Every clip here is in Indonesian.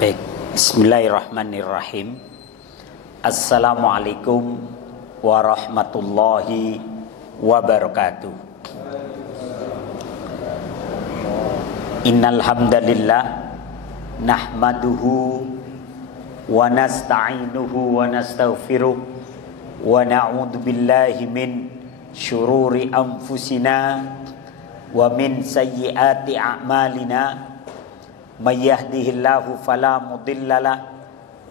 Baik, bismillahirrahmanirrahim. Assalamualaikum warahmatullahi wabarakatuh. Innal hamdalillah nahmaduhu wa nasta'inuhu wa nastaghfiruh wa na'udzu billahi min syururi anfusina wa min sayyiati a'malina. May yahdihillahu fala mudhillalah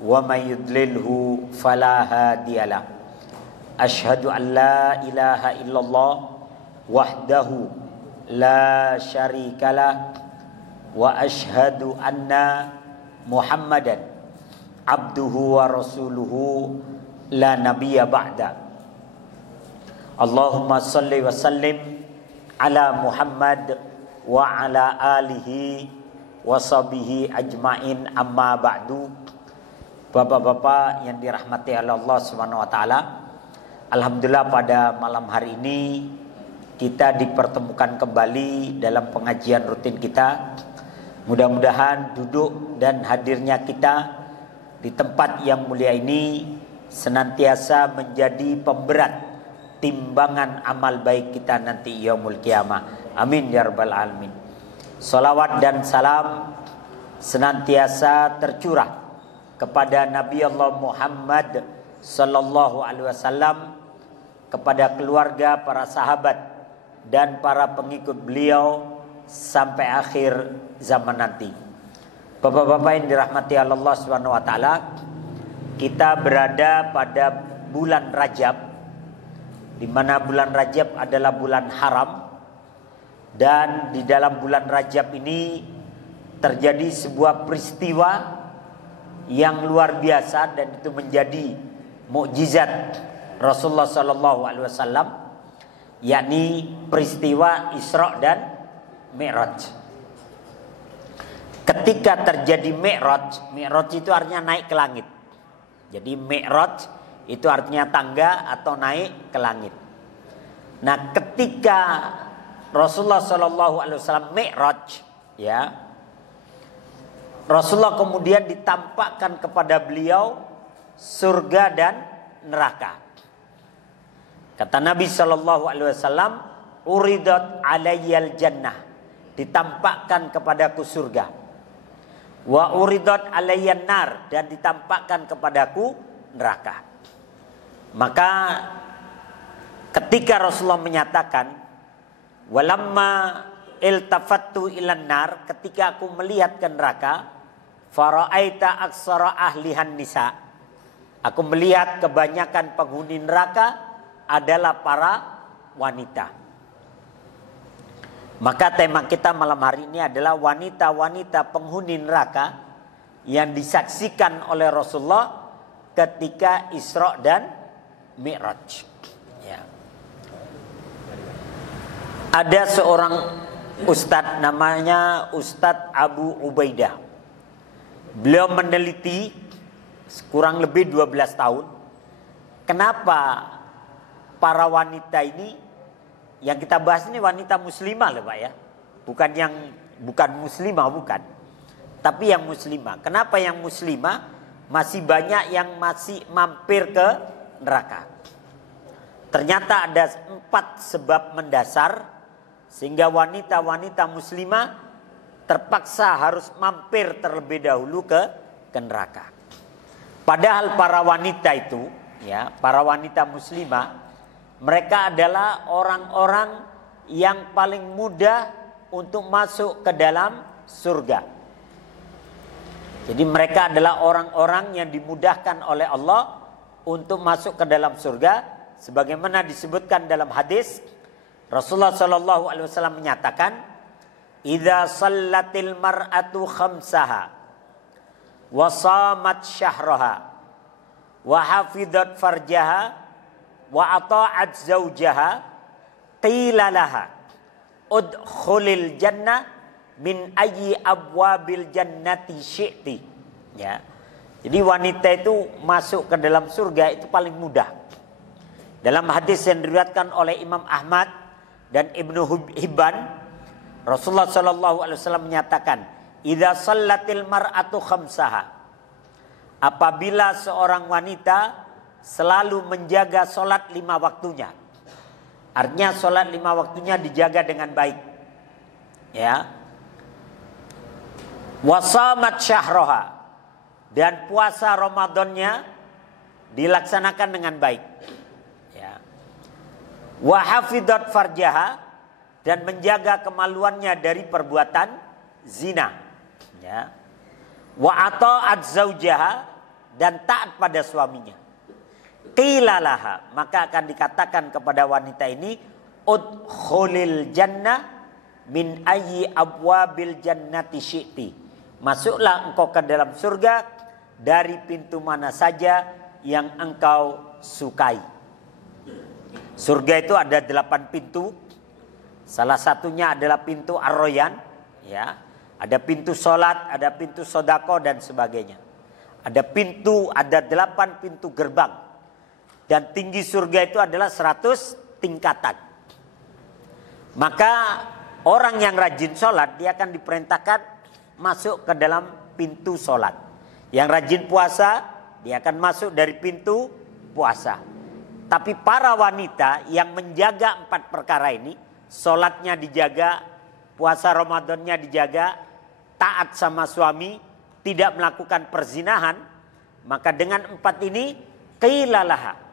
wa may yudlilhu fala hadiyalah. Asyhadu an la ilaha illallah wahdahu la syarikalah wa asyhadu anna Muhammadan abduhu wa rasuluhu la nabiyya ba'da. Allahumma salli wa sallim ala Muhammad wa ala alihi washabihi ajmain, amma ba'du. Bapak-bapak yang dirahmati oleh Allah Subhanahu wa taala, alhamdulillah pada malam hari ini kita dipertemukan kembali dalam pengajian rutin kita. Mudah-mudahan duduk dan hadirnya kita di tempat yang mulia ini senantiasa menjadi pemberat timbangan amal baik kita nanti yaumul qiyamah. Amin ya rabbal alamin. Salawat dan salam senantiasa tercurah kepada Nabi Allah Muhammad sallallahu alaihi wasallam, kepada keluarga, para sahabat dan para pengikut beliau sampai akhir zaman nanti. Bapak-bapak yang dirahmati Allah Subhanahu wa taala, kita berada pada bulan Rajab, di mana bulan Rajab adalah bulan haram. Dan di dalam bulan Rajab ini terjadi sebuah peristiwa yang luar biasa, dan itu menjadi mukjizat Rasulullah sallallahu alaihi wasallam, yakni peristiwa Isra dan Mi'raj. Ketika terjadi Mi'raj, Mi'raj itu artinya naik ke langit. Jadi Mi'raj itu artinya tangga atau naik ke langit. Nah, ketika Rasulullah Shallallahu Alaihi Wasallam Mi'raj, ya, Rasulullah kemudian ditampakkan kepada beliau surga dan neraka. Kata Nabi Shallallahu Alaihi Wasallam, uridat alayyal jannah, ditampakkan kepadaku surga. Wa uridat alayyan nar, dan ditampakkan kepadaku neraka. Maka ketika Rasulullah menyatakan, walamma iltafattu ilan nar, ketika aku melihat ke neraka, faraaita aksara ahlihan nisa, aku melihat kebanyakan penghuni neraka adalah para wanita. Maka tema kita malam hari ini adalah wanita-wanita penghuni neraka yang disaksikan oleh Rasulullah ketika Isra dan Mi'raj. Ya. Ada seorang ustadz namanya Ustadz Abu Ubaidah. Beliau meneliti kurang lebih 12 tahun. Kenapa para wanita ini, yang kita bahas ini wanita muslimah loh Pak ya. Bukan muslimah, bukan. Tapi yang muslimah. Kenapa yang muslimah masih banyak yang masih mampir ke neraka? Ternyata ada 4 sebab mendasar sehingga wanita-wanita muslimah terpaksa harus mampir terlebih dahulu ke neraka. Padahal para wanita itu, ya, para wanita muslimah, mereka adalah orang-orang yang paling mudah untuk masuk ke dalam surga. Jadi mereka adalah orang-orang yang dimudahkan oleh Allah untuk masuk ke dalam surga, sebagaimana disebutkan dalam hadis. Rasulullah sallallahu alaihi wasallam menyatakan, "Idza shallatil mar'atu khamsaha wa shamat syahraha wa hafizat farjaha wa ata'at zawjaha qila laha udkhulil jannah min ayyi abwabil jannati syi'ti." Ya. Jadi wanita itu masuk ke dalam surga itu paling mudah. Dalam hadis yang diriwayatkan oleh Imam Ahmad dan Ibnu Hibban, Rasulullah sallallahu alaihi wasallam menyatakan, idza shallatil mar'atu khamsaha, apabila seorang wanita selalu menjaga solat 5 waktunya. Artinya solat 5 waktunya dijaga dengan baik. Ya. Wasamat syahroha, dan puasa Ramadannya dilaksanakan dengan baik. Ya. Wahafidhat farjaha, dan menjaga kemaluannya dari perbuatan zina. Ya. Wa ata'at zaujaha, dan taat pada suaminya. Qilalaha, maka akan dikatakan kepada wanita ini, udkhulil jannah min ayyi abwabil jannati syi'ti, masuklah engkau ke dalam surga dari pintu mana saja yang engkau sukai. Surga itu ada 8 pintu. Salah satunya adalah pintu Ar-Royan, ya. Ada pintu solat, ada pintu sodako dan sebagainya. Ada 8 pintu gerbang. Dan tinggi surga itu adalah 100 tingkatan. Maka orang yang rajin solat, dia akan diperintahkan masuk ke dalam pintu solat. Yang rajin puasa, dia akan masuk dari pintu puasa. Tapi para wanita yang menjaga 4 perkara ini, solatnya dijaga, puasa Ramadannya dijaga, taat sama suami, tidak melakukan perzinahan, maka dengan 4 ini, qilalaha,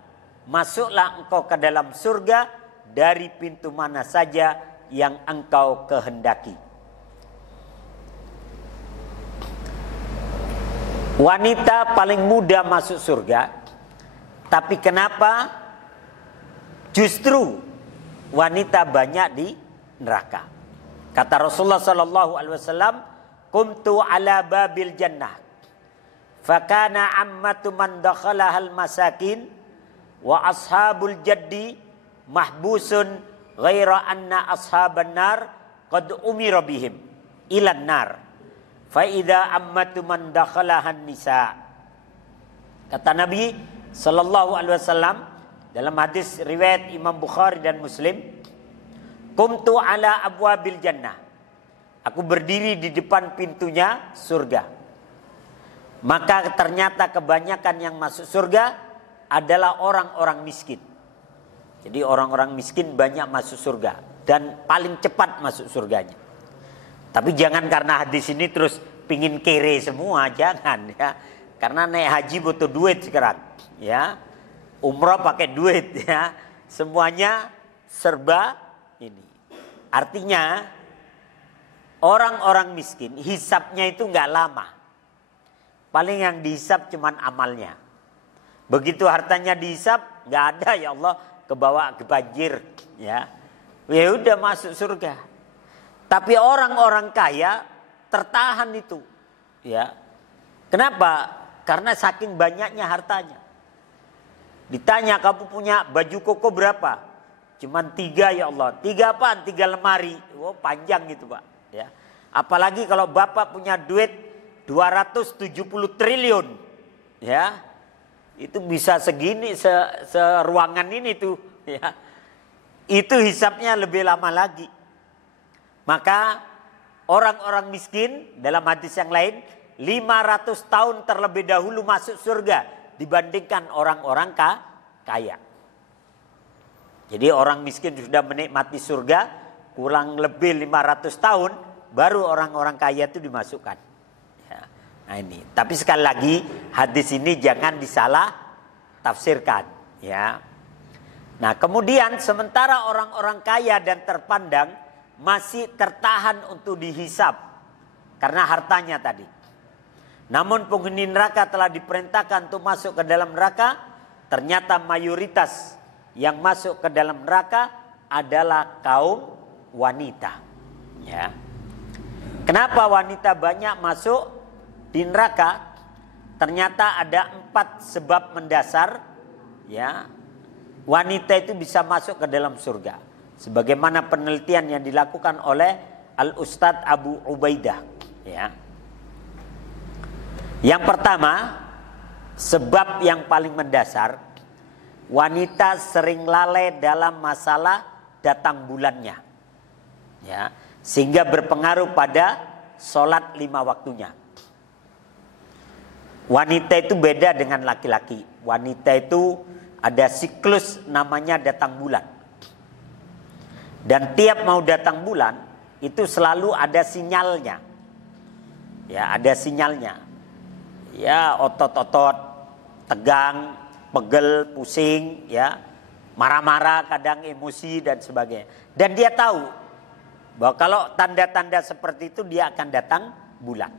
masuklah engkau ke dalam surga dari pintu mana saja yang engkau kehendaki. Wanita paling mudah masuk surga, tapi kenapa justru wanita banyak di neraka? Kata Rasulullah sallallahu alaihi wasallam, "Qumtu ala babil jannah, fakana ammatu man dakhalahal masakin, wa ashabul jaddi mahbusun ghaira anna ashaban nar qad umira bihim ilan nar, fa idza ammatu man dakhalahan nisa." Kata Nabi sallallahu alaihi wasallam dalam hadis riwayat Imam Bukhari dan Muslim, "Qumtu ala abwabil jannah." Aku berdiri di depan pintunya surga. Maka ternyata kebanyakan yang masuk surga adalah orang-orang miskin. Jadi orang-orang miskin banyak masuk surga dan paling cepat masuk surganya. Tapi jangan karena hadis ini terus pingin kere semua, jangan ya. Karena naik haji butuh duit sekarang, ya. Umrah pakai duit, ya. Semuanya serba ini. Artinya orang-orang miskin hisapnya itu nggak lama. Paling yang dihisap cuman amalnya. Begitu hartanya dihisap, nggak ada, ya Allah, kebawa ke banjir, ya. Ya udah masuk surga. Tapi orang-orang kaya tertahan itu, ya. Kenapa? Karena saking banyaknya hartanya. Ditanya, kamu punya baju koko berapa? Cuman 3, ya Allah. 3 apaan? 3 lemari. Oh, panjang gitu, Pak. Ya. Apalagi kalau Bapak punya duit 270 triliun. Ya. Itu bisa segini, seruangan ini tuh. Ya. Itu hisapnya lebih lama lagi. Maka orang-orang miskin dalam hadis yang lain 500 tahun terlebih dahulu masuk surga dibandingkan orang-orang kaya. Jadi orang miskin sudah menikmati surga kurang lebih 500 tahun baru orang-orang kaya itu dimasukkan. Ya. Nah ini, tapi sekali lagi hadis ini jangan disalah tafsirkan, ya. Nah, kemudian sementara orang-orang kaya dan terpandang masih tertahan untuk dihisap karena hartanya tadi. Namun penghuni neraka telah diperintahkan untuk masuk ke dalam neraka. Ternyata mayoritas yang masuk ke dalam neraka adalah kaum wanita. Ya. Kenapa wanita banyak masuk di neraka? Ternyata ada 4 sebab mendasar, ya. Wanita itu bisa masuk ke dalam surga. Sebagaimana penelitian yang dilakukan oleh Al-Ustadz Abu Ubaidah, ya. Yang pertama, sebab yang paling mendasar, wanita sering lalai dalam masalah datang bulannya, ya, sehingga berpengaruh pada sholat 5 waktunya. Wanita itu beda dengan laki-laki. Wanita itu ada siklus namanya datang bulan. Dan tiap mau datang bulan itu selalu ada sinyalnya. Ya, ada sinyalnya. Ya, otot-otot tegang, pegel, pusing, ya, marah-marah, kadang emosi dan sebagainya. Dan dia tahu bahwa kalau tanda-tanda seperti itu dia akan datang bulan.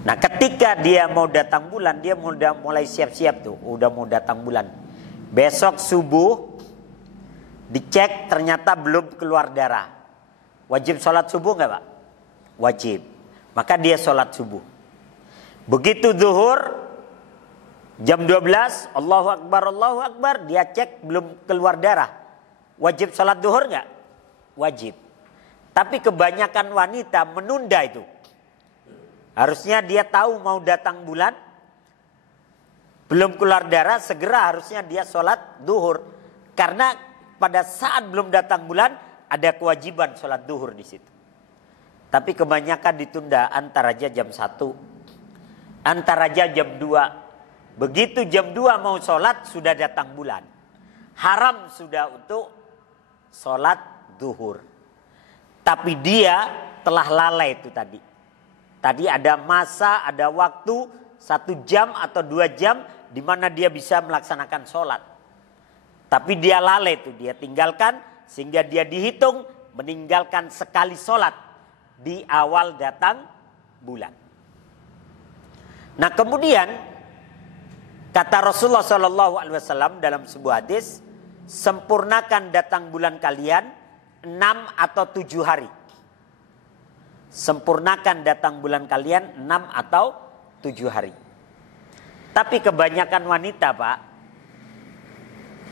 Nah, ketika dia mau datang bulan, dia udah mulai siap-siap tuh, udah mau datang bulan. Besok subuh dicek ternyata belum keluar darah. Wajib sholat subuh nggak, Pak? Wajib. Maka dia sholat subuh. Begitu zuhur jam 12, Allahu Akbar, dia cek belum keluar darah. Wajib sholat zuhur nggak? Wajib. Tapi kebanyakan wanita menunda itu. Harusnya dia tahu mau datang bulan, belum keluar darah, segera harusnya dia sholat zuhur. Karena pada saat belum datang bulan, ada kewajiban sholat zuhur di situ. Tapi kebanyakan ditunda antara jam 1, antara jam 2. Begitu jam 2 mau sholat, sudah datang bulan. Haram sudah untuk sholat zuhur. Tapi dia telah lalai itu tadi. Tadi ada masa, ada waktu 1 jam atau 2 jam di mana dia bisa melaksanakan sholat. Tapi dia lalai itu, dia tinggalkan sehingga dia dihitung meninggalkan sekali sholat di awal datang bulan. Nah, kemudian kata Rasulullah SAW dalam sebuah hadis, sempurnakan datang bulan kalian 6 atau 7 hari. Sempurnakan datang bulan kalian 6 atau 7 hari. Tapi kebanyakan wanita, Pak,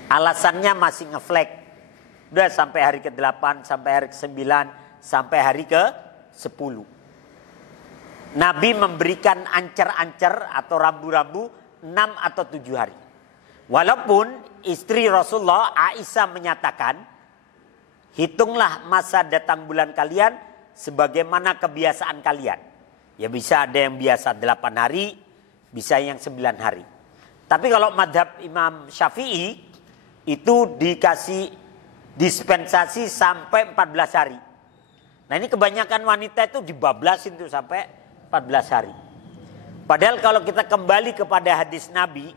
alasannya masih ngeflek. Udah sampai hari ke-8, sampai hari ke-9, sampai hari ke-10. Nabi memberikan ancer-ancer atau rambu-rambu 6 atau 7 hari. Walaupun istri Rasulullah Aisyah menyatakan, hitunglah masa datang bulan kalian sebagaimana kebiasaan kalian. Ya bisa ada yang biasa 8 hari, bisa yang 9 hari. Tapi kalau madhab Imam Syafi'i itu dikasih dispensasi sampai 14 hari. Nah, ini kebanyakan wanita itu dibablasin tuh sampai 14 hari. Padahal kalau kita kembali kepada hadis Nabi,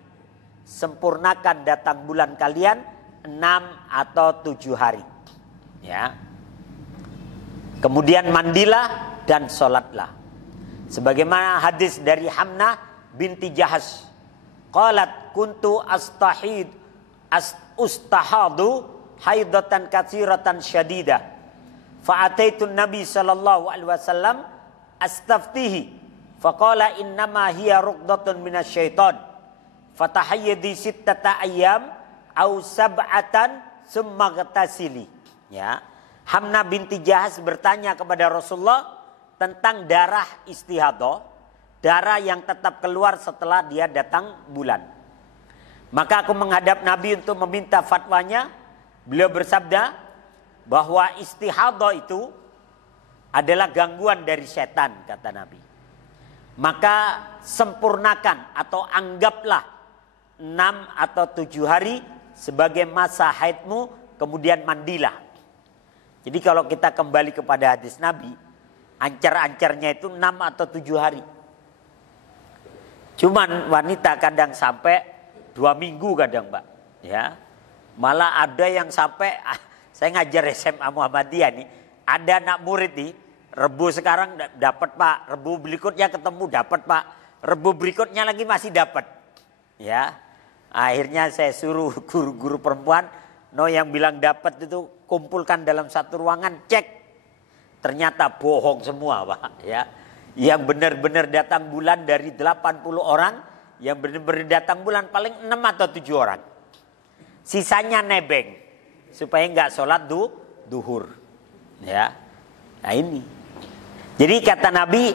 sempurnakan datang bulan kalian 6 atau 7 hari. Ya. Kemudian mandilah dan sholatlah. Sebagaimana hadis dari Hamnah binti Jahash. Qalat kuntu ustahadu haidatan katsiratan syadidah. Fa'ataitun Nabi sallallahu alaihi wasallam astaftihi. Faqala innama hiya ruqdatun minasyaiton. Fatahayyadi sittata ayyam au sab'atan summa gtasili. Ya. Hamnah binti Jahash bertanya kepada Rasulullah tentang darah istihadah, darah yang tetap keluar setelah dia datang bulan. Maka aku menghadap Nabi untuk meminta fatwanya. Beliau bersabda bahwa istihadah itu adalah gangguan dari setan, kata Nabi. Maka sempurnakan atau anggaplah 6 atau 7 hari sebagai masa haidmu, kemudian mandilah. Jadi kalau kita kembali kepada hadis Nabi, ancar-ancarnya itu 6 atau 7 hari. Cuman wanita kadang sampai 2 minggu kadang, Pak. Ya. Malah ada yang sampai, saya ngajar SMA Muhammadiyah nih, ada anak murid nih, Rebu sekarang dapat Pak, Rebu berikutnya ketemu dapat Pak, Rebu berikutnya lagi masih dapat. Ya. Akhirnya saya suruh guru-guru perempuan, yang bilang dapat itu kumpulkan dalam satu ruangan, cek. Ternyata bohong semua, Pak, ya. Yang benar-benar datang bulan dari 80 orang, yang benar-benar datang bulan paling 6 atau 7 orang. Sisanya nebeng supaya enggak sholat duhur. Ya. Nah, ini. Jadi kata Nabi,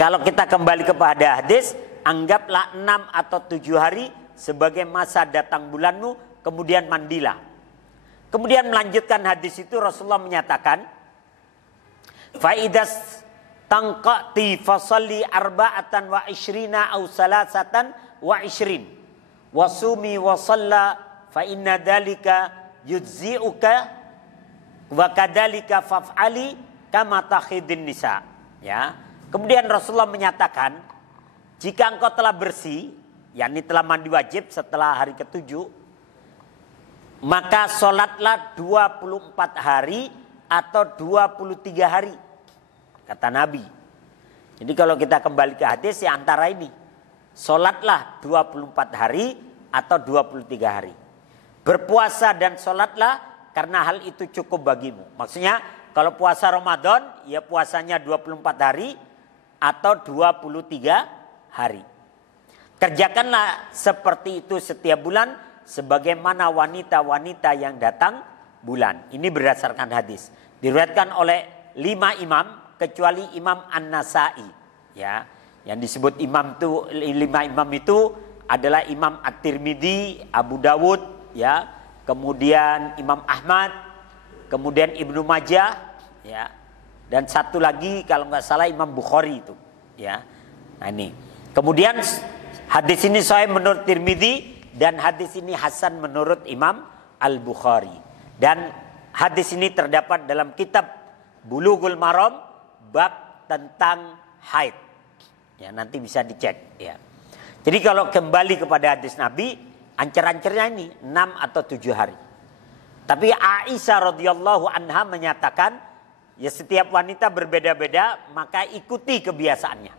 kalau kita kembali kepada hadis, anggaplah 6 atau 7 hari sebagai masa datang bulanmu, kemudian mandilah. Kemudian melanjutkan hadis itu Rasulullah menyatakan, Faidas tangqati fasalli arba'atan wa ishrina aw salasatan wa ishrin wasumi wa salla fa inna dalika yujzi'uka wa kadalika faf'ali kama takhidin nisa. Ya. Kemudian Rasulullah menyatakan, jika engkau telah bersih, yakni telah mandi wajib setelah hari ke-7, maka sholatlah 24 hari atau 23 hari, kata Nabi. Jadi kalau kita kembali ke hadis ya antara ini, sholatlah 24 hari atau 23 hari. Berpuasa dan sholatlah karena hal itu cukup bagimu. Maksudnya kalau puasa Ramadan ya puasanya 24 hari atau 23 hari. Kerjakanlah seperti itu setiap bulan sebagaimana wanita-wanita yang datang bulan. Ini berdasarkan hadis. Diriwayatkan oleh 5 imam kecuali Imam An-Nasa'i. Ya, yang disebut imam itu 5 imam itu adalah Imam At-Tirmidzi, Abu Dawud, ya, kemudian Imam Ahmad, kemudian Ibnu Majah, ya, dan satu lagi kalau nggak salah Imam Bukhari itu, ya. Nah ini. Kemudian hadis ini sahih menurut Tirmidzi dan hadis ini hasan menurut Imam Al-Bukhari. Dan hadis ini terdapat dalam kitab Bulughul Maram bab tentang haid. Ya, nanti bisa dicek, ya. Jadi kalau kembali kepada hadis Nabi, ancer-ancernya ini 6 atau 7 hari. Tapi Aisyah radhiyallahu anha menyatakan, ya setiap wanita berbeda-beda, maka ikuti kebiasaannya.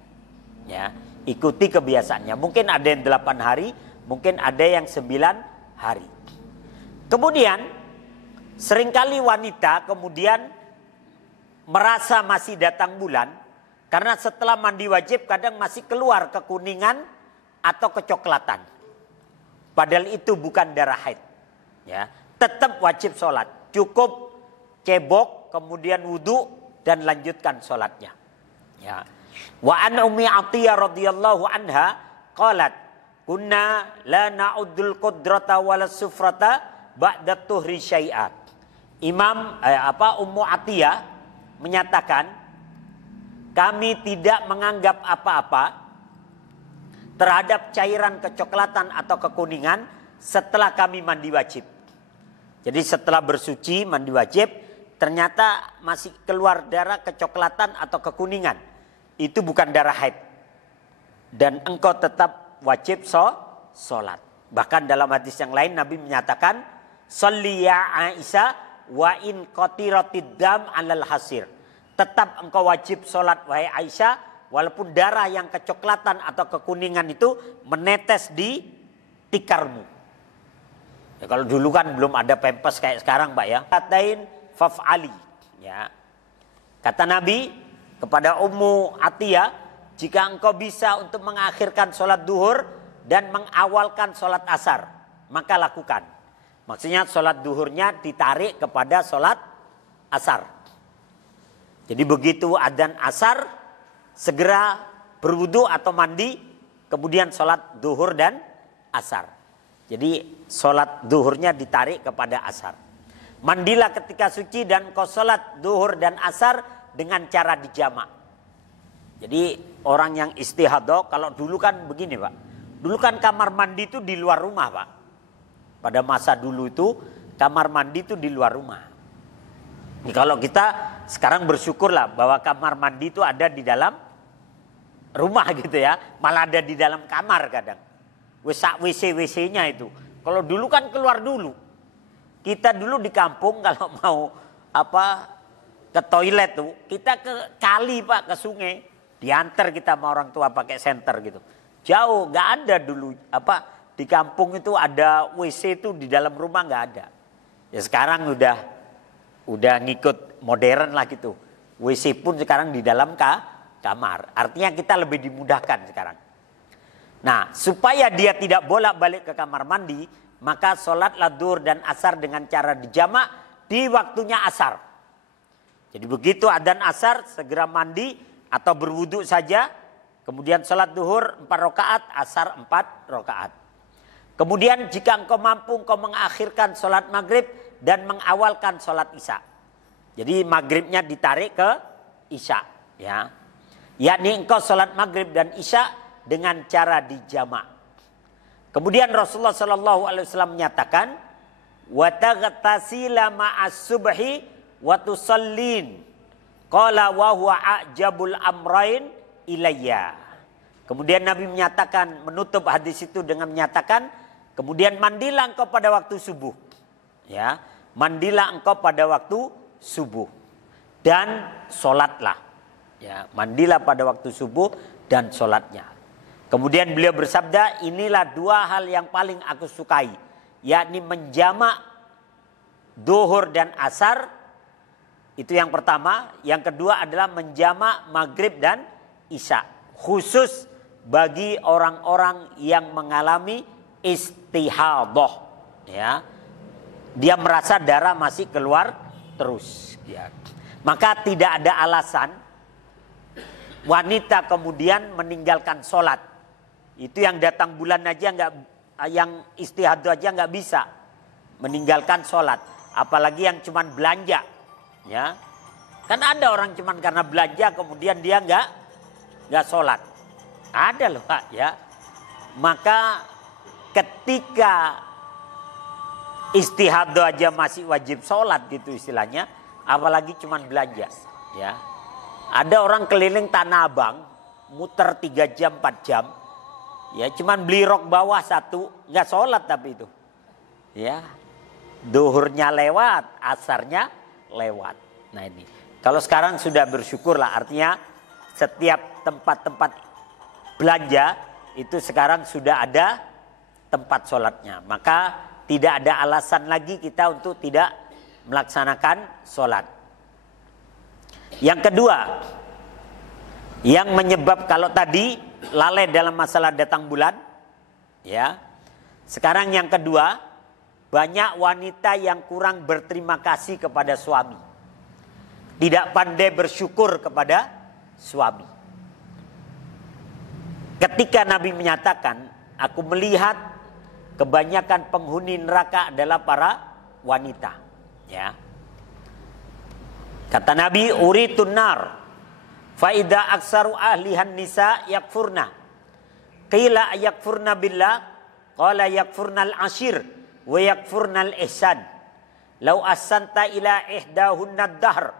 Ya, ikuti kebiasaannya. Mungkin ada yang 8 hari, mungkin ada yang 9 hari. Kemudian seringkali wanita kemudian merasa masih datang bulan karena setelah mandi wajib kadang masih keluar kekuningan atau kecoklatan. Padahal itu bukan darah haid. Ya, tetap wajib sholat. Cukup cebok, kemudian wudhu dan lanjutkan sholatnya. Ya. Wa an Ummi Atiyah radhiyallahu anha qalat kunna la na'uddul qudrata wala sufrata ba'da tuhri syai'at. Ummu Atiyah menyatakan kami tidak menganggap apa-apa terhadap cairan kecoklatan atau kekuningan setelah kami mandi wajib. Jadi setelah bersuci mandi wajib ternyata masih keluar darah kecoklatan atau kekuningan. Itu bukan darah haid. Dan engkau tetap wajib sholat. Bahkan dalam hadis yang lain Nabi menyatakan, "Sholli ya Aisyah wa in qatiratid dam 'alal hasir." Tetap engkau wajib sholat wahai Aisyah, walaupun darah yang kecoklatan atau kekuningan itu menetes di tikarmu. Ya, kalau dulu kan belum ada pempes kayak sekarang, Mbak ya. Katain faf'ali. Ya. Kata Nabi kepada Ummu Atiyah, jika engkau bisa untuk mengakhirkan sholat duhur dan mengawalkan sholat asar, maka lakukan. Maksudnya sholat duhurnya ditarik kepada sholat asar. Jadi begitu adzan asar, segera berwudu atau mandi, kemudian sholat duhur dan asar. Jadi sholat duhurnya ditarik kepada asar. Mandilah ketika suci dan kau sholat duhur dan asar dengan cara dijamak. Jadi orang yang istihadah, kalau dulu kan begini Pak. Dulu kan kamar mandi itu di luar rumah Pak. Pada masa dulu itu kamar mandi itu di luar rumah. Kalau kita sekarang bersyukurlah bahwa kamar mandi itu ada di dalam rumah gitu ya. Malah ada di dalam kamar kadang. WC-WC-nya itu. Kalau dulu kan keluar dulu. Kita dulu di kampung kalau mau ke toilet tuh, kita ke kali Pak, ke sungai. Diantar kita sama orang tua pakai senter gitu. Jauh, nggak ada dulu di kampung itu ada WC itu di dalam rumah nggak ada. Ya sekarang udah ngikut modern lah gitu. WC pun sekarang di dalam kamar. Artinya kita lebih dimudahkan sekarang. Nah, supaya dia tidak bolak-balik ke kamar mandi, maka sholatlah duhur dan asar dengan cara dijamak di waktunya asar. Jadi begitu adzan asar segera mandi atau berwudu saja, kemudian sholat duhur 4 rakaat, asar 4 rakaat. Kemudian jika engkau mampu engkau mengakhirkan sholat maghrib dan mengawalkan sholat isya. Jadi maghribnya ditarik ke isya, ya. Yakni engkau sholat maghrib dan isya dengan cara dijamak. Kemudian Rasulullah Shallallahu Alaihi Wasallam menyatakan, wa taghtasila ma'as subhi wa tusallin. Qala wa huwa a'jabul amrain ilayya. Kemudian Nabi menyatakan, menutup hadis itu dengan menyatakan, kemudian mandilah engkau pada waktu subuh. Ya, mandilah engkau pada waktu subuh dan sholatlah. Ya, mandilah pada waktu subuh dan sholatnya. Kemudian beliau bersabda, inilah dua hal yang paling aku sukai, yakni menjamak duhur dan asar. Itu yang pertama. Yang kedua adalah menjamak maghrib dan isya. Khusus bagi orang-orang yang mengalami istihadah. Ya, dia merasa darah masih keluar terus. Ya. Maka tidak ada alasan wanita kemudian meninggalkan sholat. Itu yang datang bulan aja nggak, yang istihadah aja nggak bisa meninggalkan sholat. Apalagi yang cuman belanja, ya. Kan ada orang cuman karena belanja kemudian dia nggak sholat. Ada loh, Pak, ya. Maka ketika istihadah aja masih wajib sholat gitu istilahnya, apalagi cuman belanja, ya. Ada orang keliling Tanah Abang, muter 3 jam, 4 jam. Ya, cuman beli rok bawah 1, nggak sholat tapi itu. Ya, duhurnya lewat, asarnya lewat. Nah ini, kalau sekarang sudah bersyukurlah, artinya setiap tempat-tempat belanja itu sekarang sudah ada tempat sholatnya. Maka tidak ada alasan lagi kita untuk tidak melaksanakan sholat. Yang kedua, yang menyebab kalau tadi lalai dalam masalah datang bulan, ya. Sekarang yang kedua, banyak wanita yang kurang berterima kasih kepada suami. Tidak pandai bersyukur kepada suami. Ketika Nabi menyatakan, aku melihat kebanyakan penghuni neraka adalah para wanita, ya. Kata Nabi, uritun nar fa idza aksaru ahlihan nisa yakfurna. Qila yakfurna billah, qala yakfurnal ashir wa yakfurnal ihsan. Lau asanta ila ihdahunna dahr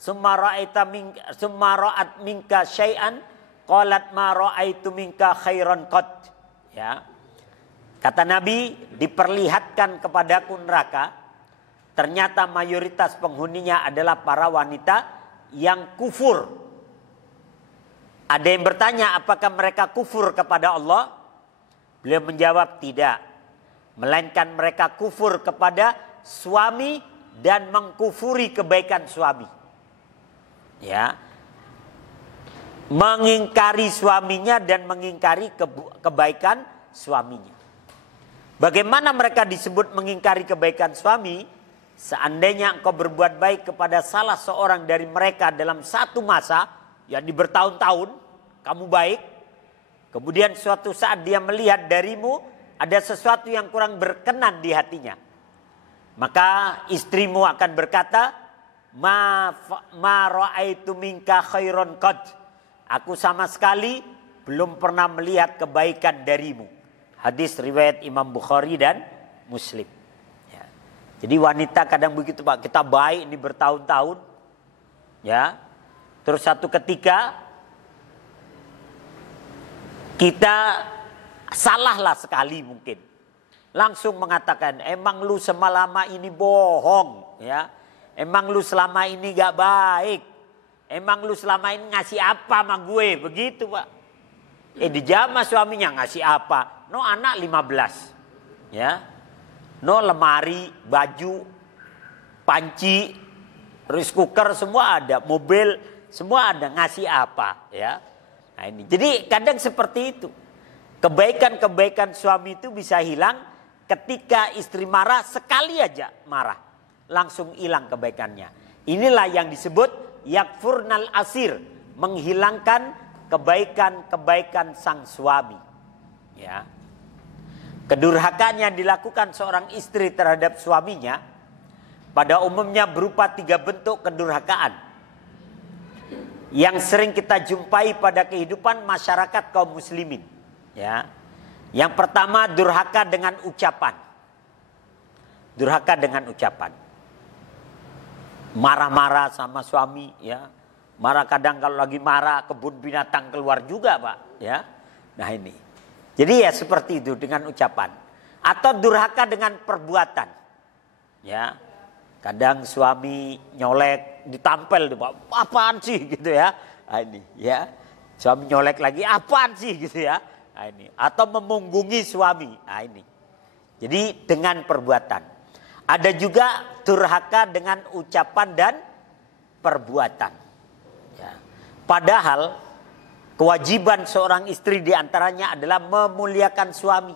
summa ra'at minka syai'an qalat ma ra'aitu minka khairan qad. Ya. Kata Nabi, diperlihatkan kepadaku neraka. Ternyata mayoritas penghuninya adalah para wanita yang kufur. Ada yang bertanya, apakah mereka kufur kepada Allah? Beliau menjawab, tidak. Melainkan mereka kufur kepada suami dan mengkufuri kebaikan suami. Ya. Mengingkari suaminya dan mengingkari kebaikan suaminya. Bagaimana mereka disebut mengingkari kebaikan suami? Seandainya engkau berbuat baik kepada salah seorang dari mereka dalam satu masa, yakni bertahun-tahun, kamu baik. Kemudian suatu saat dia melihat darimu ada sesuatu yang kurang berkenan di hatinya. Maka istrimu akan berkata, ma ra'aitu minka khairon qad. Aku sama sekali belum pernah melihat kebaikan darimu. Hadis riwayat Imam Bukhari dan Muslim. Jadi wanita kadang begitu, Pak, kita baik ini bertahun-tahun, ya. Terus satu ketika kita salahlah sekali mungkin, langsung mengatakan, emang lu semalama ini bohong, ya. Emang lu selama ini gak baik, emang lu selama ini ngasih apa sama gue, begitu, Pak. Dijamah suaminya ngasih apa? No anak 15, ya. No lemari, baju, panci, rice cooker semua ada, mobil semua ada, ngasih apa, ya. Nah ini, jadi kadang seperti itu. Kebaikan-kebaikan suami itu bisa hilang ketika istri marah, sekali aja marah, langsung hilang kebaikannya. Inilah yang disebut yakfurnal asir, menghilangkan kebaikan-kebaikan sang suami, ya. Kedurhakaan yang dilakukan seorang istri terhadap suaminya pada umumnya berupa 3 bentuk kedurhakaan. yang sering kita jumpai pada kehidupan masyarakat kaum muslimin. Ya. Yang pertama, durhaka dengan ucapan. Durhaka dengan ucapan. Marah-marah sama suami, ya. Marah kadang kalau lagi marah kebun binatang keluar juga, Pak, ya. Nah ini. Jadi ya seperti itu dengan ucapan. Atau durhaka dengan perbuatan. Ya. Kadang suami nyolek, ditampel tuh, Pak. Apaan sih gitu ya. Nah, ini ya. Suami nyolek lagi, apaan sih gitu ya. Nah, ini. Atau memunggungi suami. Nah, ini. Jadi dengan perbuatan. Ada juga durhaka dengan ucapan dan perbuatan. Ya. Padahal kewajiban seorang istri diantaranya adalah memuliakan suami.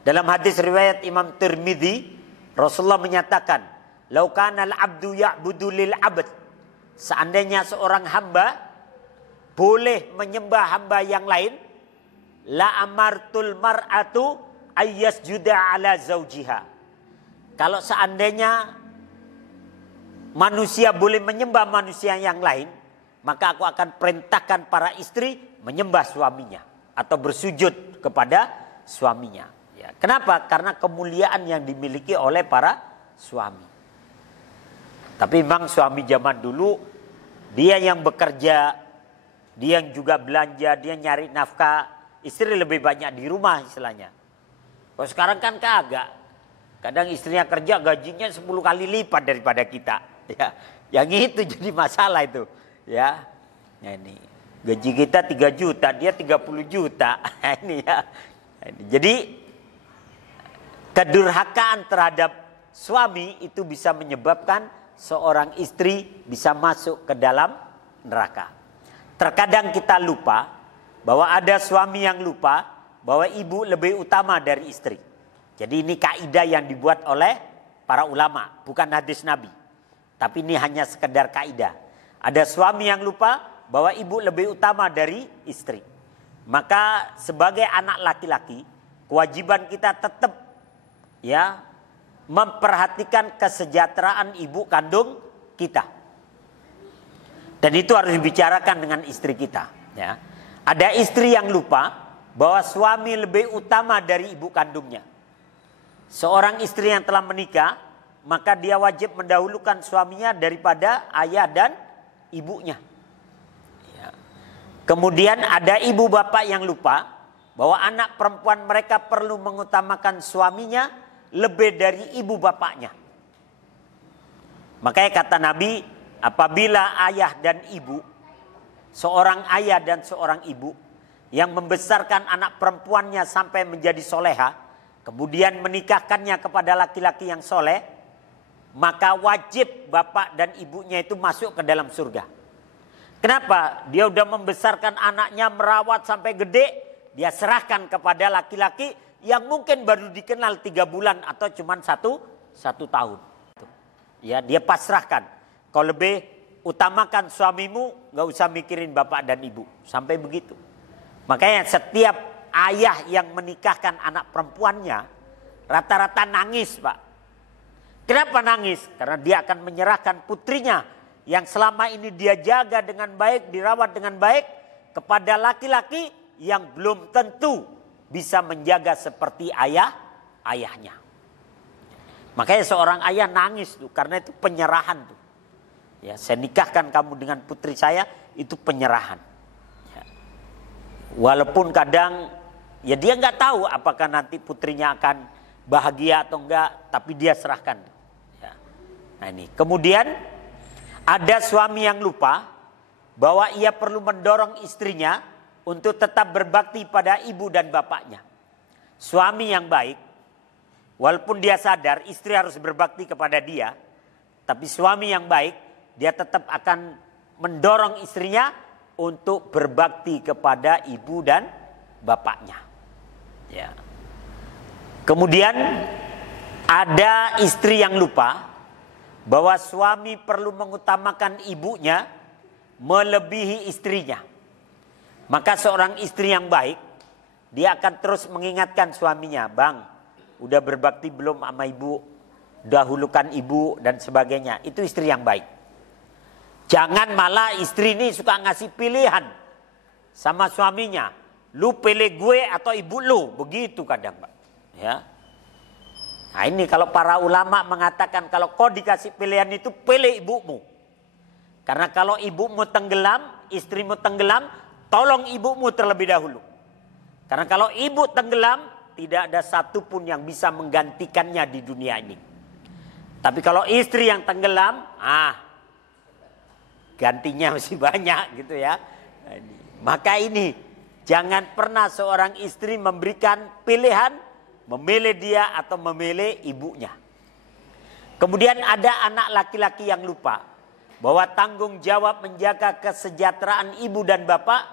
Dalam hadis riwayat Imam Tirmidzi, Rasulullah menyatakan, "Lau kana al-'abdu ya'budu lil 'abd." Seandainya seorang hamba boleh menyembah hamba yang lain, la amartul mar'atu ayyasjuda ala zaujiha. Kalau seandainya manusia boleh menyembah manusia yang lain, maka aku akan perintahkan para istri menyembah suaminya atau bersujud kepada suaminya. Ya, kenapa? Karena kemuliaan yang dimiliki oleh para suami. Tapi memang suami zaman dulu, dia yang bekerja, dia yang juga belanja, dia nyari nafkah, istri lebih banyak di rumah istilahnya. Kalau sekarang kan kagak. Kadang istrinya kerja gajinya 10 kali lipat daripada kita. Ya, yang itu jadi masalah itu. Ya, nah ini gaji kita 3 juta, dia 30 juta. Ini ya. Jadi kedurhakaan terhadap suami itu bisa menyebabkan seorang istri bisa masuk ke dalam neraka. Terkadang kita lupa bahwa ada suami yang lupa bahwa ibu lebih utama dari istri. Jadi ini kaidah yang dibuat oleh para ulama, bukan hadis Nabi. Tapi ini hanya sekedar kaidah. Ada suami yang lupa bahwa ibu lebih utama dari istri. Maka sebagai anak laki-laki, kewajiban kita tetap ya memperhatikan kesejahteraan ibu kandung kita. Dan itu harus dibicarakan dengan istri kita. Ya. Ada istri yang lupa bahwa suami lebih utama dari ibu kandungnya. Seorang istri yang telah menikah, maka dia wajib mendahulukan suaminya daripada ayah dan ibunya. Ya. Kemudian ada ibu bapak yang lupa bahwa anak perempuan mereka perlu mengutamakan suaminya lebih dari ibu bapaknya. Makanya kata Nabi, apabila ayah dan ibu, seorang ayah dan seorang ibu yang membesarkan anak perempuannya sampai menjadi soleha, kemudian menikahkannya kepada laki-laki yang soleh, maka wajib bapak dan ibunya itu masuk ke dalam surga. Kenapa? Dia udah membesarkan anaknya, merawat sampai gede, dia serahkan kepada laki-laki yang mungkin baru dikenal 3 bulan atau cuma satu tahun. Ya, dia pasrahkan. Kau lebih utamakan suamimu, gak usah mikirin bapak dan ibu. Sampai begitu. Makanya setiap ayah yang menikahkan anak perempuannya rata-rata nangis, Pak. Kenapa nangis? Karena dia akan menyerahkan putrinya yang selama ini dia jaga dengan baik, dirawat dengan baik kepada laki-laki yang belum tentu bisa menjaga seperti ayahnya. Makanya seorang ayah nangis tuh, karena itu penyerahan tuh. Ya, saya nikahkan kamu dengan putri saya, itu penyerahan. Ya. Walaupun kadang ya dia nggak tahu apakah nanti putrinya akan bahagia atau enggak, tapi dia serahkan. Ya. Nah ini. Kemudian ada suami yang lupa bahwa ia perlu mendorong istrinya untuk tetap berbakti pada ibu dan bapaknya. Suami yang baik, walaupun dia sadar istri harus berbakti kepada dia, tapi suami yang baik, dia tetap akan mendorong istrinya untuk berbakti kepada ibu dan bapaknya. Ya. Kemudian ada istri yang lupa bahwa suami perlu mengutamakan ibunya melebihi istrinya. Maka seorang istri yang baik, dia akan terus mengingatkan suaminya, "Bang, udah berbakti belum sama ibu? Dahulukan ibu," dan sebagainya. Itu istri yang baik. Jangan malah istri ini suka ngasih pilihan sama suaminya. Lu pilih gue atau ibu lu. Begitu kadang, Pak. Ya. Nah ini kalau para ulama mengatakan kalau kau dikasih pilihan itu pilih ibumu. Karena kalau ibumu tenggelam, istrimu tenggelam, tolong ibumu terlebih dahulu. Karena kalau ibu tenggelam, tidak ada satupun yang bisa menggantikannya di dunia ini. Tapi kalau istri yang tenggelam, gantinya masih banyak gitu ya. Maka ini jangan pernah seorang istri memberikan pilihan memilih dia atau memilih ibunya. Kemudian ada anak laki-laki yang lupa bahwa tanggung jawab menjaga kesejahteraan ibu dan bapak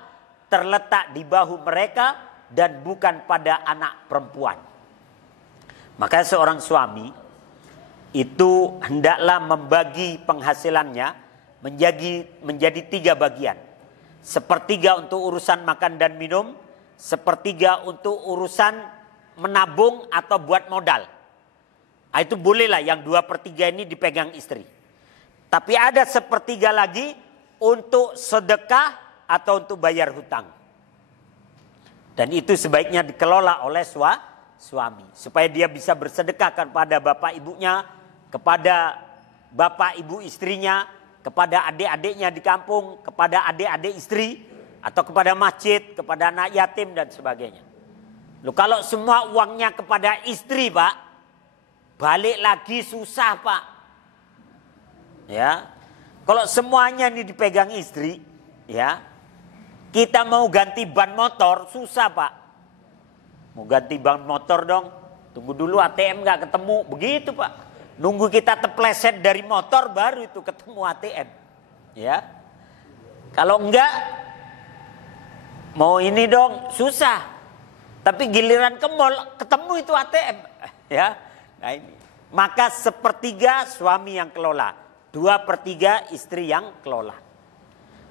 terletak di bahu mereka dan bukan pada anak perempuan. Maka seorang suami itu hendaklah membagi penghasilannya menjadi 3 bagian. Sepertiga untuk urusan makan dan minum, sepertiga untuk urusan menabung atau buat modal. Nah, itu bolehlah yang 2/3 ini dipegang istri. Tapi ada sepertiga lagi untuk sedekah atau untuk bayar hutang. Dan itu sebaiknya dikelola oleh suami. Supaya dia bisa bersedekah kepada bapak ibunya, kepada bapak ibu istrinya, kepada adik-adiknya di kampung, kepada adik-adik istri, atau kepada masjid, kepada anak yatim dan sebagainya. Loh, kalau semua uangnya kepada istri, Pak, balik lagi susah, Pak. Ya, kalau semuanya ini dipegang istri, ya, kita mau ganti ban motor susah, Pak. Mau ganti ban motor dong, tunggu dulu ATM nggak ketemu, begitu, Pak. Nunggu kita terpleset dari motor baru itu ketemu ATM. Ya. Kalau enggak mau ini dong susah. Tapi giliran ke mall ketemu itu ATM. Ya. Nah ini. Maka sepertiga suami yang kelola, 2/3 istri yang kelola.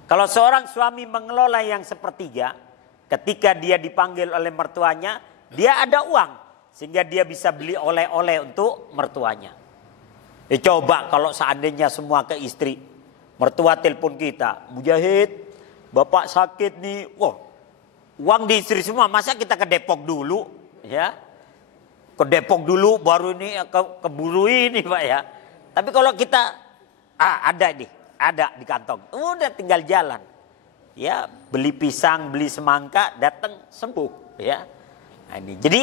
Kalau seorang suami mengelola yang sepertiga, ketika dia dipanggil oleh mertuanya, dia ada uang sehingga dia bisa beli oleh-oleh untuk mertuanya. Coba kalau seandainya semua ke istri, mertua telepon kita, Mujahid, bapak sakit nih, wah, uang di istri semua, masa kita ke Depok dulu, ya, ke Depok dulu, baru ini keburu ini, Pak ya. Tapi kalau kita, ada di kantong, udah tinggal jalan, ya, beli pisang, beli semangka, datang sembuh, ya. Nah ini, jadi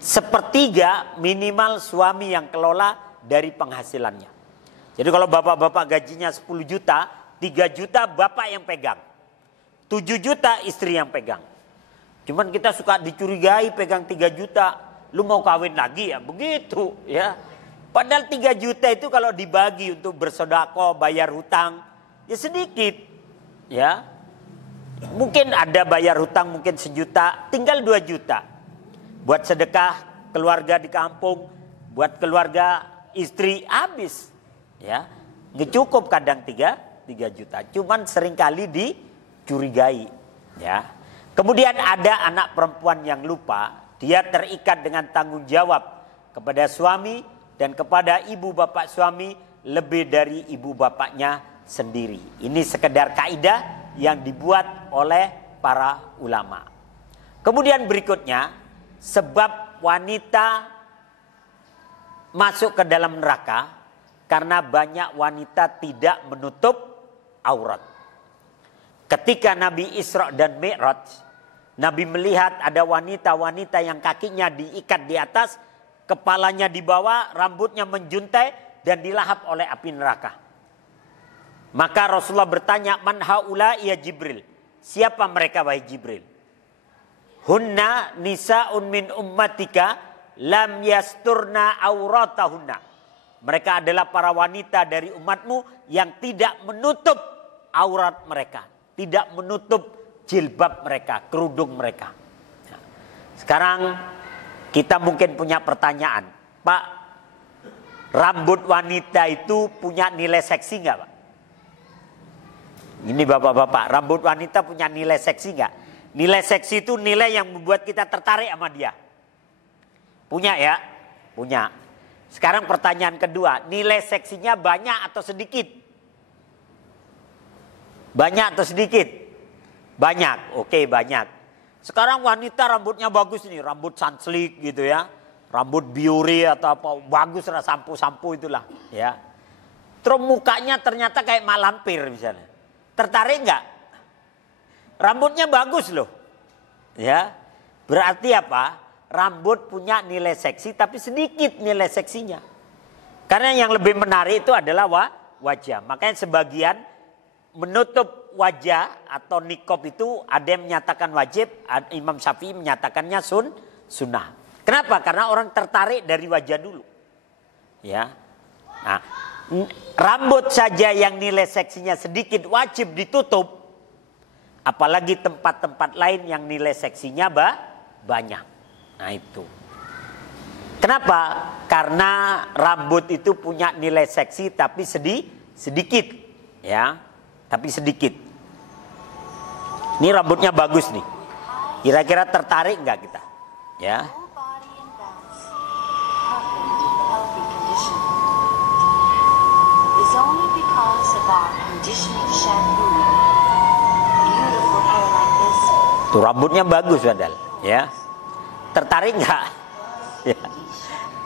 sepertiga minimal suami yang kelola dari penghasilannya. Jadi kalau bapak-bapak gajinya 10 juta, 3 juta bapak yang pegang. 7 juta istri yang pegang. Cuman kita suka dicurigai pegang 3 juta. Lu mau kawin lagi ya? Begitu ya. Padahal 3 juta itu kalau dibagi untuk bersedekah, bayar hutang, ya sedikit. Ya. Mungkin ada bayar hutang mungkin 1 juta, tinggal 2 juta. Buat sedekah keluarga di kampung, buat keluarga istri habis, ya, nggak cukup kadang 3 juta. Cuman seringkali dicurigai, ya. Kemudian ada anak perempuan yang lupa, dia terikat dengan tanggung jawab kepada suami dan kepada ibu bapak suami lebih dari ibu bapaknya sendiri. Ini sekedar kaidah yang dibuat oleh para ulama. Kemudian berikutnya, sebab wanita masuk ke dalam neraka karena banyak wanita tidak menutup aurat. Ketika Nabi Isra dan Mi'raj, Nabi melihat ada wanita-wanita yang kakinya diikat di atas, kepalanya di bawah, rambutnya menjuntai dan dilahap oleh api neraka. Maka Rasulullah bertanya, "Man haula ya Jibril?" Siapa mereka wahai Jibril? "Hunna nisa'un min ummatika lam yasturna auratahunna." Mereka adalah para wanita dari umatmu yang tidak menutup aurat mereka, tidak menutup jilbab mereka, kerudung mereka. Sekarang kita mungkin punya pertanyaan, Pak, rambut wanita itu punya nilai seksi nggak, Pak? Ini bapak-bapak, rambut wanita punya nilai seksi nggak? Nilai seksi itu nilai yang membuat kita tertarik sama dia. Punya ya? Punya. Sekarang pertanyaan kedua, nilai seksinya banyak atau sedikit? Banyak atau sedikit? Banyak. Oke, banyak. Sekarang wanita rambutnya bagus nih, rambut sanslik gitu ya. Rambut biore atau apa, bagus lah, sampo-sampo itulah, ya. Terus mukanya ternyata kayak mak lampir misalnya. Tertarik nggak? Rambutnya bagus loh. Ya. Berarti apa? Rambut punya nilai seksi tapi sedikit nilai seksinya. Karena yang lebih menarik itu adalah wajah. Makanya sebagian menutup wajah atau nikob itu ada yang menyatakan wajib, Imam Syafi'i menyatakannya sunnah. Kenapa? Karena orang tertarik dari wajah dulu. Ya. Nah, rambut saja yang nilai seksinya sedikit wajib ditutup. Apalagi tempat-tempat lain yang nilai seksinya banyak. Nah itu. Kenapa? Karena rambut itu punya nilai seksi tapi sedikit. Ya. Tapi sedikit. Ini rambutnya bagus nih. Kira-kira tertarik nggak kita? Ya. Tuh rambutnya bagus padahal, ya. Tertarik nggak? Ya.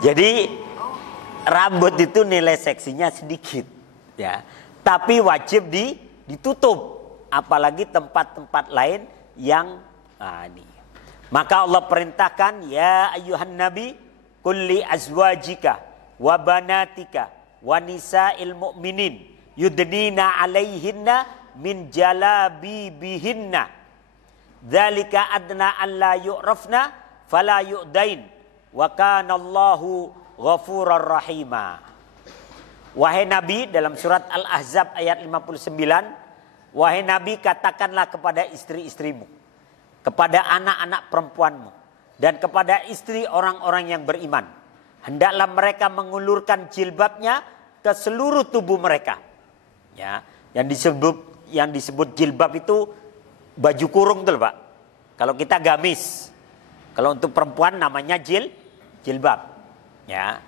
Jadi rambut itu nilai seksinya sedikit, ya. Tapi wajib ditutup, apalagi tempat-tempat lain yang ini. Maka Allah perintahkan, ya ayyuhan nabi, kulli azwajika wa banatika wa nisa'il mu'minin yudnina alaihinna min jalabibihinna dzalika adna alla yu'rafna fala yu'dain wa kana Allahu ghafurar rahima. Wahai Nabi, dalam surat Al-Ahzab ayat 59, wahai Nabi, katakanlah kepada istri-istrimu, kepada anak-anak perempuanmu, dan kepada istri orang-orang yang beriman, hendaklah mereka mengulurkan jilbabnya ke seluruh tubuh mereka. Ya, yang disebut jilbab itu baju kurung tuh, Pak. Kalau kita gamis, kalau untuk perempuan namanya jilbab. Ya.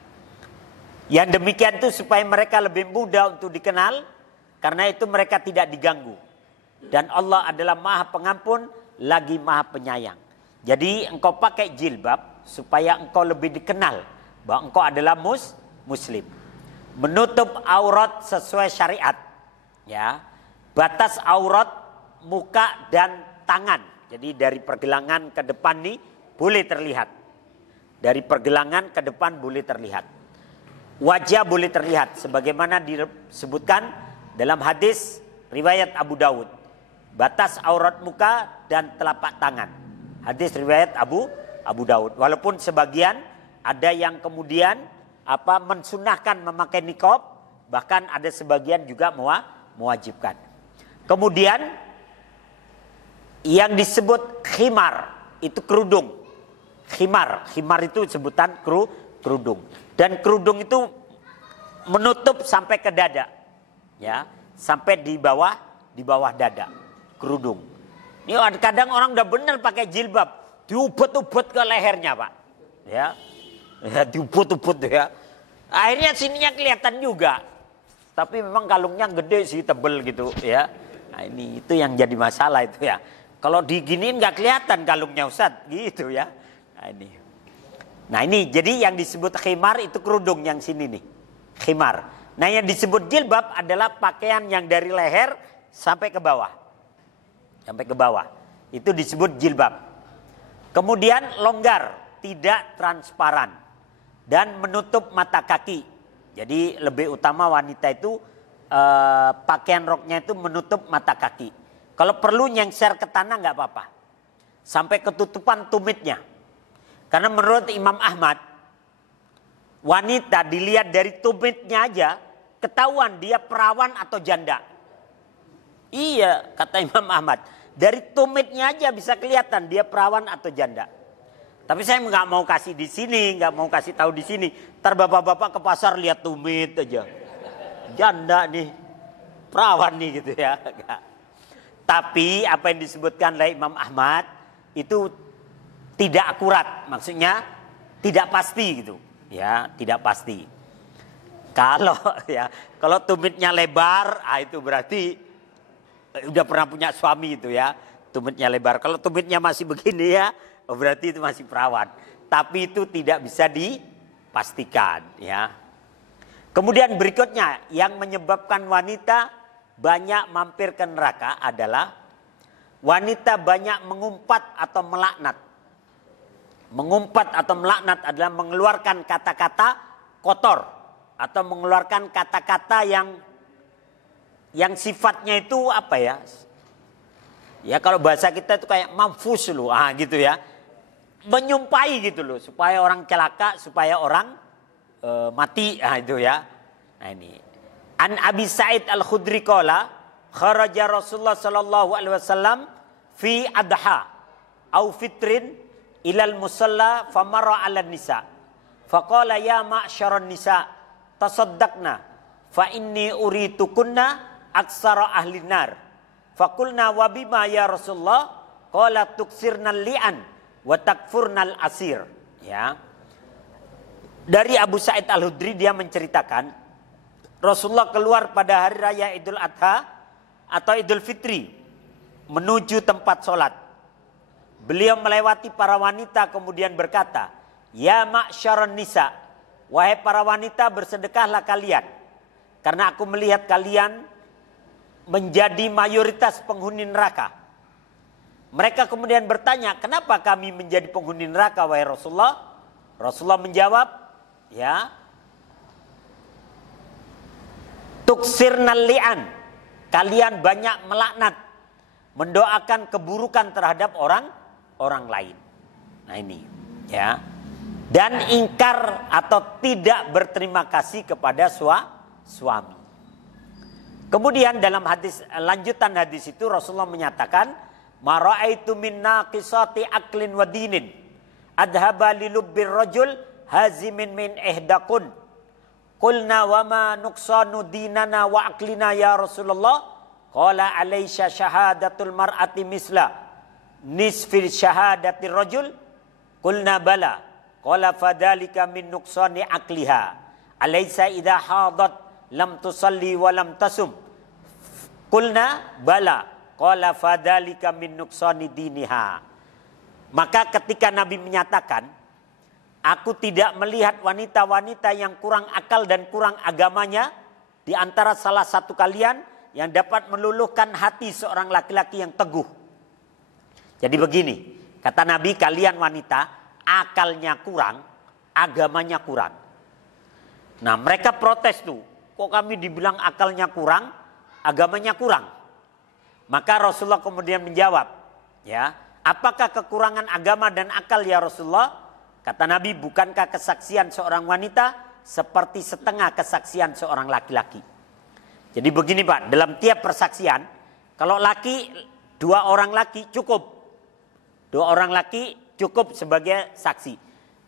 Yang demikian itu supaya mereka lebih mudah untuk dikenal, karena itu mereka tidak diganggu. Dan Allah adalah Maha Pengampun lagi Maha Penyayang. Jadi engkau pakai jilbab supaya engkau lebih dikenal bahwa engkau adalah muslim. Menutup aurat sesuai syariat. Ya. Batas aurat muka dan tangan. Jadi dari pergelangan ke depan nih boleh terlihat. Dari pergelangan ke depan boleh terlihat. Wajah boleh terlihat sebagaimana disebutkan dalam hadis riwayat Abu Dawud. Batas aurat muka dan telapak tangan. Hadis riwayat Abu Dawud. Walaupun sebagian ada yang kemudian mensunahkan memakai niqab, bahkan ada sebagian juga mewajibkan. Kemudian yang disebut khimar itu kerudung. Khimar itu sebutan kerudung. Dan kerudung itu menutup sampai ke dada. Ya, sampai di bawah dada. Kerudung. Ini kadang orang udah benar pakai jilbab, diubut-ubut ke lehernya, Pak. Ya. Ya, diubut-ubut ya. Akhirnya sininya kelihatan juga. Tapi memang kalungnya gede sih, tebel gitu ya. Nah, itu yang jadi masalah itu ya. Kalau diginiin nggak kelihatan kalungnya, Ustaz, gitu ya. Nah ini jadi yang disebut khimar itu kerudung yang sini nih. Khimar. Nah yang disebut jilbab adalah pakaian yang dari leher sampai ke bawah. Sampai ke bawah. Itu disebut jilbab. Kemudian longgar, tidak transparan. Dan menutup mata kaki. Jadi lebih utama wanita itu pakaian roknya itu menutup mata kaki. Kalau perlu nyengser ke tanah nggak apa-apa. Sampai ketutupan tumitnya. Karena menurut Imam Ahmad, wanita dilihat dari tumitnya aja, ketahuan dia perawan atau janda. Iya, kata Imam Ahmad. Dari tumitnya aja bisa kelihatan dia perawan atau janda. Tapi saya nggak mau kasih di sini, nggak mau kasih tahu di sini. Ntar bapak-bapak ke pasar lihat tumit aja. Janda nih, perawan nih gitu ya. Tapi apa yang disebutkan oleh Imam Ahmad itu tidak akurat, maksudnya tidak pasti gitu, ya tidak pasti. Kalau tumitnya lebar, itu berarti udah pernah punya suami itu ya, tumitnya lebar. Kalau tumitnya masih begini ya, berarti itu masih perawan. Tapi itu tidak bisa dipastikan ya. Kemudian berikutnya yang menyebabkan wanita banyak mampir ke neraka adalah wanita banyak mengumpat atau melaknat. Mengumpat atau melaknat adalah mengeluarkan kata-kata kotor atau mengeluarkan kata-kata yang sifatnya itu apa ya? Ya kalau bahasa kita itu kayak mamfus loh, gitu ya. Menyumpahi gitu loh, supaya orang celaka, supaya orang mati, itu ya. Nah ini. An Abi Sa'id Al-Khudri qala kharaja Rasulullah sallallahu alaihi wasallam fi adha au fitrin ilal musalla famarra 'ala nisa. Faqala ya ma'syaran nisa tasaddaqna fa inni uritukunna aksara ahli nar. Faqulna wa bima ya Rasulullah? Qala tuksirna li'an wa takfurnal asir. Ya. Dari Abu Sa'id Al-Khudri dia menceritakan Rasulullah keluar pada hari raya Idul Adha atau Idul Fitri menuju tempat sholat. Beliau melewati para wanita kemudian berkata, ya ma'syaron nisa, wahai para wanita bersedekahlah kalian. Karena aku melihat kalian menjadi mayoritas penghuni neraka. Mereka kemudian bertanya, kenapa kami menjadi penghuni neraka wahai Rasulullah? Rasulullah menjawab, ya, tuksirnal li'an, kalian banyak melaknat, mendoakan keburukan terhadap orang lain. Nah ini, ya. Dan ingkar atau tidak berterima kasih kepada suami. Kemudian dalam lanjutan hadis itu Rasulullah menyatakan, ma ra'aitu min naqisati aqlin wa dinin adhaba li lubbir rajul hazimin min ihdakun. Qulna wa ma nuqsanu dinana wa aqlina ya Rasulullah? Qala alaysa syahadatul mar'ati misla nisfil syahadatir rajul? Qulna bala. Qala fadhalika min nuqsani aqliha. Alaysa idha hadat lam tusalli wa lam tasum? Qulna bala. Qala fadhalika min nuqsani diniha. Maka ketika Nabi menyatakan, aku tidak melihat wanita-wanita yang kurang akal dan kurang agamanya di antara salah satu kalian yang dapat meluluhkan hati seorang laki-laki yang teguh. Jadi begini, kata Nabi, kalian wanita akalnya kurang, agamanya kurang. Nah mereka protes tuh, kok kami dibilang akalnya kurang, agamanya kurang. Maka Rasulullah kemudian menjawab, ya, apakah kekurangan agama dan akal ya Rasulullah? Kata Nabi, bukankah kesaksian seorang wanita seperti setengah kesaksian seorang laki-laki? Jadi begini Pak, dalam tiap persaksian, kalau laki, 2 orang laki cukup. 2 orang laki cukup sebagai saksi.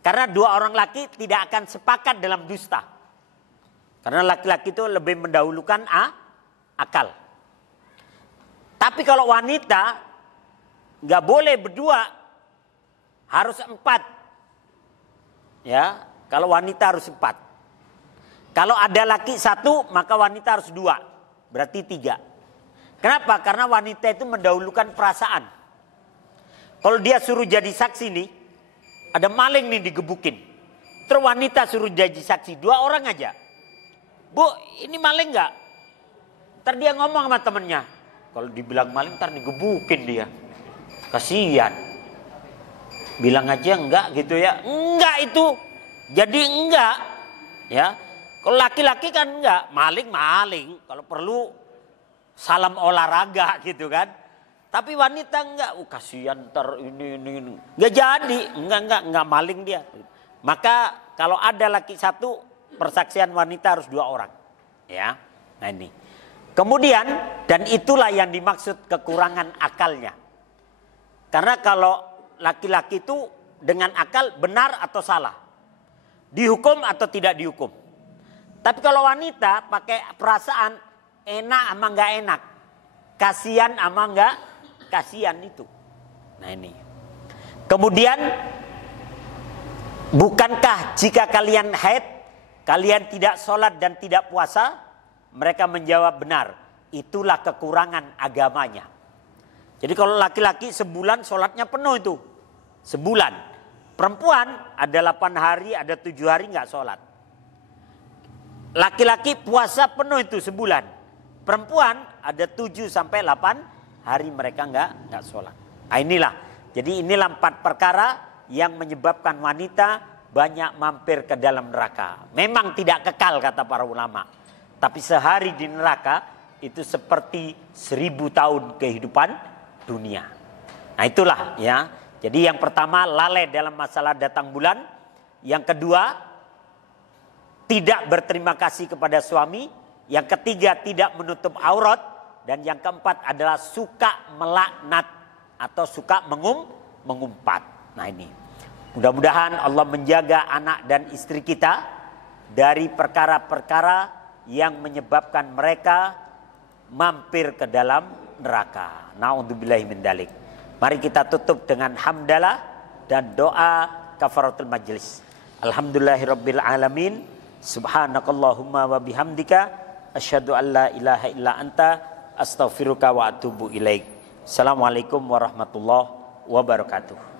Karena 2 orang laki tidak akan sepakat dalam dusta. Karena laki-laki itu lebih mendahulukan akal. Tapi kalau wanita, nggak boleh berdua, harus 4. Ya, kalau wanita harus 4. Kalau ada laki 1, maka wanita harus 2. Berarti 3. Kenapa? Karena wanita itu mendahulukan perasaan. Kalau dia suruh jadi saksi nih, ada maling nih digebukin. Terus wanita suruh jadi saksi, 2 orang aja. Bu, ini maling nggak? Ntar dia ngomong sama temennya. Kalau dibilang maling, ntar digebukin dia. Kasihan. Bilang aja enggak gitu ya. Enggak itu. Jadi enggak. Ya. Kalau laki-laki kan enggak. Maling. Kalau perlu salam olahraga gitu kan. Tapi wanita enggak. Kasihan ntar ini. Enggak jadi. Enggak maling dia. Maka kalau ada laki 1, persaksian wanita harus 2 orang. Ya. Nah ini. Kemudian, dan itulah yang dimaksud kekurangan akalnya. Karena kalau laki-laki itu dengan akal benar atau salah. Dihukum atau tidak dihukum. Tapi kalau wanita pakai perasaan enak sama nggak enak. Kasihan sama nggak kasihan itu. Nah ini. Kemudian bukankah jika kalian haid, kalian tidak sholat dan tidak puasa? Mereka menjawab benar. itulah kekurangan agamanya. Jadi kalau laki-laki sebulan sholatnya penuh itu. Sebulan. Perempuan ada 8 hari, ada 7 hari nggak sholat. Laki-laki puasa penuh itu sebulan. Perempuan ada 7 sampai 8 hari mereka nggak sholat. Nah, inilah. Jadi inilah 4 perkara yang menyebabkan wanita banyak mampir ke dalam neraka. Memang tidak kekal kata para ulama. Tapi sehari di neraka itu seperti 1000 tahun kehidupan dunia. Nah itulah ya. Jadi yang pertama lalai dalam masalah datang bulan. Yang kedua tidak berterima kasih kepada suami. Yang ketiga tidak menutup aurat. Dan yang keempat adalah suka melaknat atau suka mengumpat. Nah ini. Mudah-mudahan Allah menjaga anak dan istri kita dari perkara-perkara yang menyebabkan mereka mampir ke dalam neraka. Na'udzubillahi min dzalik. Mari kita tutup dengan hamdalah dan doa kafaratul majlis. Alhamdulillahirabbil alamin. Subhanakallahumma wa bihamdika asyhadu an la ilaha illa anta astaghfiruka wa atubu ilaik. Assalamualaikum warahmatullahi wabarakatuh.